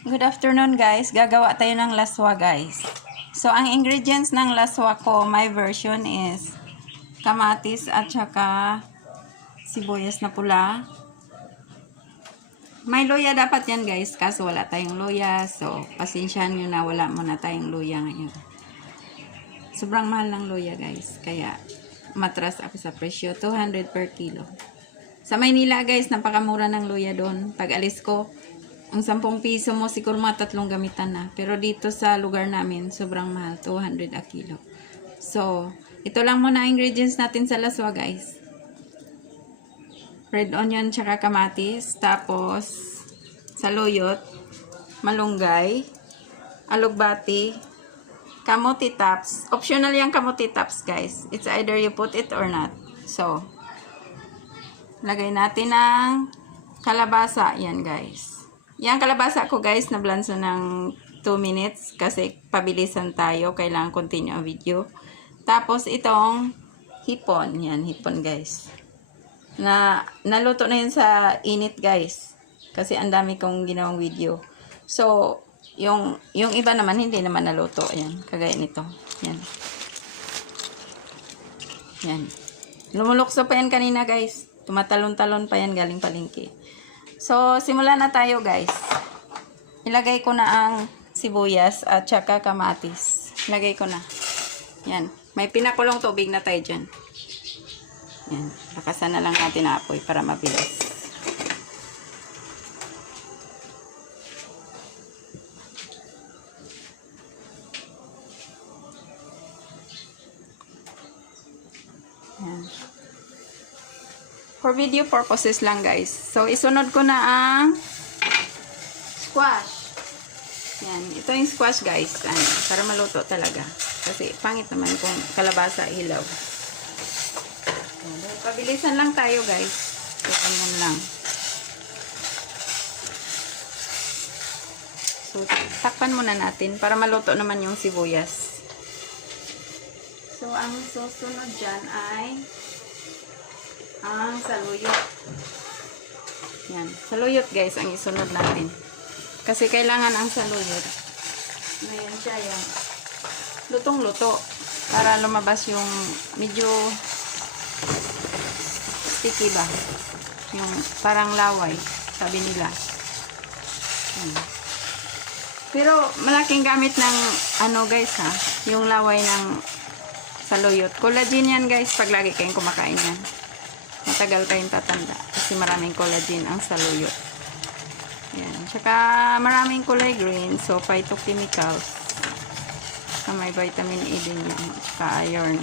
Good afternoon guys. Gagawa tayo ng laswa guys. So ang ingredients ng laswa ko, my version is kamatis at saka sibuyas na pula. May luya dapat yan guys, kaso wala tayong luya. So pasensyahan nyo na wala muna tayong luya ngayon. Sobrang mahal ng luya guys, kaya matras ako sa presyo, 200 per kilo. Sa Maynila guys, napakamura ng luya doon. Pag alis ko, ang 10 piso mo, siguro mga 3 gamitan na. Pero dito sa lugar namin, sobrang mahal. 200 a kilo. So, ito lang muna ang ingredients natin sa laswa, guys. Red onion, tsaka kamatis. Tapos, saluyot, malunggay, alugbati, kamuti tops. Optional yung kamuti tops, guys. It's either you put it or not. So, lagay natin ng kalabasa. Yan, guys. Yang kalabasa ko guys, nablanso ng 2 minutes kasi pabilisan tayo. Kailangan continue ang video. Tapos itong hipon. Yan, hipon guys. Naluto na yun sa init guys. Kasi ang dami kong ginawang video. So, yung iba naman, hindi naman naluto. Ayan, kagaya nito. Yan. Yan. Lumulukso pa yan kanina guys. Tumatalon-talon pa yan galing palengke. So, simulan na tayo guys. Ilagay ko na ang sibuyas at saka kamatis. Ilagay ko na. Yan. May pinakulong tubig na tayo dyan. Yan. Lakasan na lang natin ang apoy para mabilis. Yan. For video purposes lang guys. So, isunod ko na ang squash. Yan. Ito yung squash guys. Ano, para maluto talaga. Kasi pangit naman kung kalabasa hilaw. Yan. Pabilisan lang tayo guys. So, ganyan lang. So, takpan muna natin para maluto naman yung sibuyas. So, ang susunod dyan ay ang saluyot. Yan. Saluyot guys ang isunod natin. Kasi kailangan ang saluyot. Ngayon siya yan. Lutong-luto. Para lumabas yung medyo sticky ba. Yung parang laway. Sabi nila. Pero malaking gamit ng ano guys ha. Yung laway ng saluyot. Collagen yan guys pag lagi kayong kumakain yan. Matagal kayong tatanda kasi maraming collagen ang saluyot. Yan. Tsaka maraming kulay green, so phytochemicals. So, may vitamin E din yan. Tsaka iron.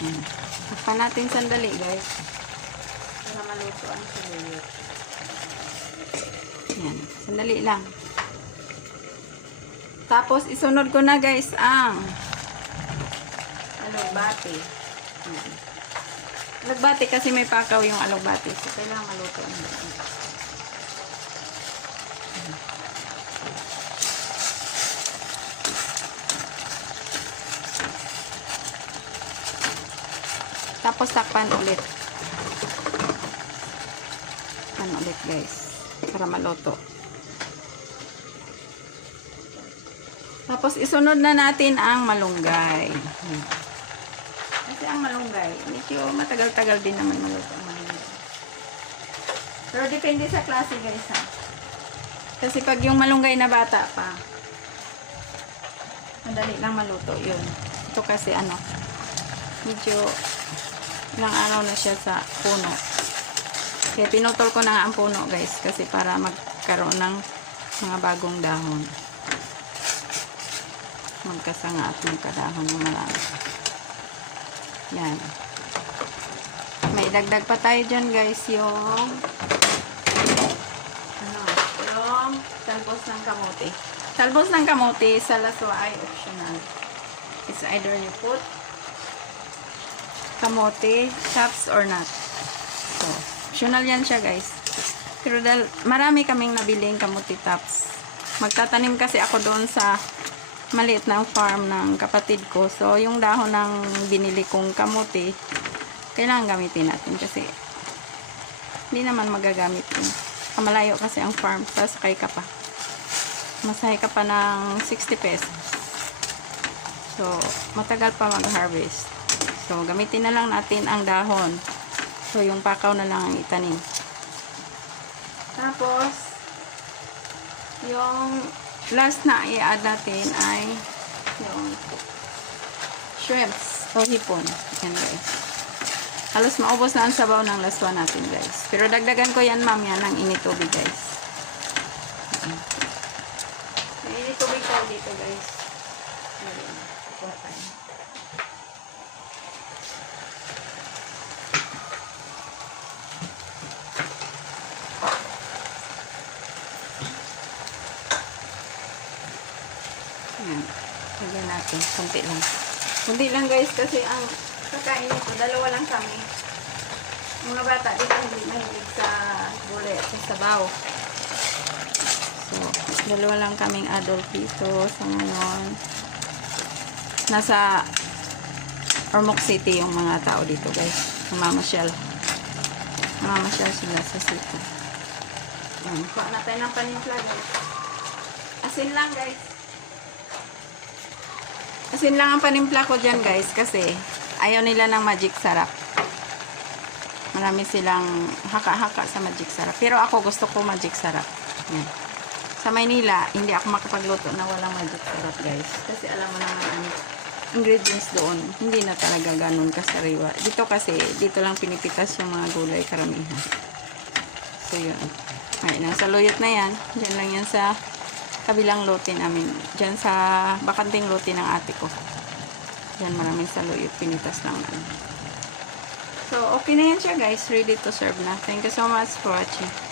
Yan. Takpan natin sandali guys para maluto ang saluyot. Yan. Sandali lang. Tapos isunod ko na guys ang alugbati. Alugbati kasi may pakaw yung alugbati. So, kailangan maluto. Tapos takpan ulit. Takpan ulit guys. Para maluto. Tapos isunod na natin ang malunggay. Kasi ang malunggay, medyo matagal-tagal din naman maluto ang malunggay. Pero depende sa klase guys ha. Kasi pag yung malunggay na bata pa, madali lang maluto yun. Ito kasi ano, medyo ilang araw na siya sa puno. Kaya pinutol ko na nga ang puno guys. Kasi para magkaroon ng mga bagong dahon. Magkasanga at magkadahon ng marami. Yan. May dagdag pa tayo dyan guys yung yung talbos ng kamote. Talbos ng kamote sa laswa ay optional. It's either you put kamote tops or not. So, optional yan siya guys. Pero dahil marami kaming nabiling kamote tops. Magtatanim kasi ako doon sa maliit na farm ng kapatid ko. So, yung dahon ng binili kong kamote, kailangan gamitin natin kasi hindi naman magagamit yun. Malayo kasi ang farm. Sasakay ka pa. Masahe ka pa ng 60 pesos. So, matagal pa mag-harvest. So, gamitin na lang natin ang dahon. So, yung pakaw na lang ang itanim. Tapos, yung last na i-add natin ay yung shrimps o hipon. Yan guys. Halos maubos na ang sabaw ng laswa natin guys. Pero dagdagan ko yan mamaya ng init tubig guys. Init tubig ko dito guys. Ayan. Kuha tayo. Ayan. Lagyan natin. Kunti lang. Kunti lang guys kasi ang kakain nito, dalawa lang kami. Mga bata dito hindi mahilig sa gulay at sa sabaw. So, dalawa lang kaming adult dito sa ngayon. Nasa Ormoc City yung mga tao dito guys. Namamasyal. Namamasyal sila sa city. Ayan. Kuha na tayo ng panimpla guys. Asin lang guys. Asin lang ang panimpla ko dyan guys kasi ayaw nila ng magic sarap. Marami silang haka-haka sa magic sarap. Pero ako gusto ko magic sarap. Yan. Sa Maynila, hindi ako makapagluto na walang magic sarap guys. Kasi alam mo naman ang ingredients doon. Hindi na talaga ganun kasariwa. Dito kasi, dito lang pinipitas yung mga gulay karamihan. So yun. Ay, nasa luyot na yan. Diyan lang yan sa kabilang lote namin. Diyan sa bakanting lote ng ate ko. Diyan maraming saluyot. Pinitas lang namin. So, okay na yan siya guys. Ready to serve na. Thank you so much for watching.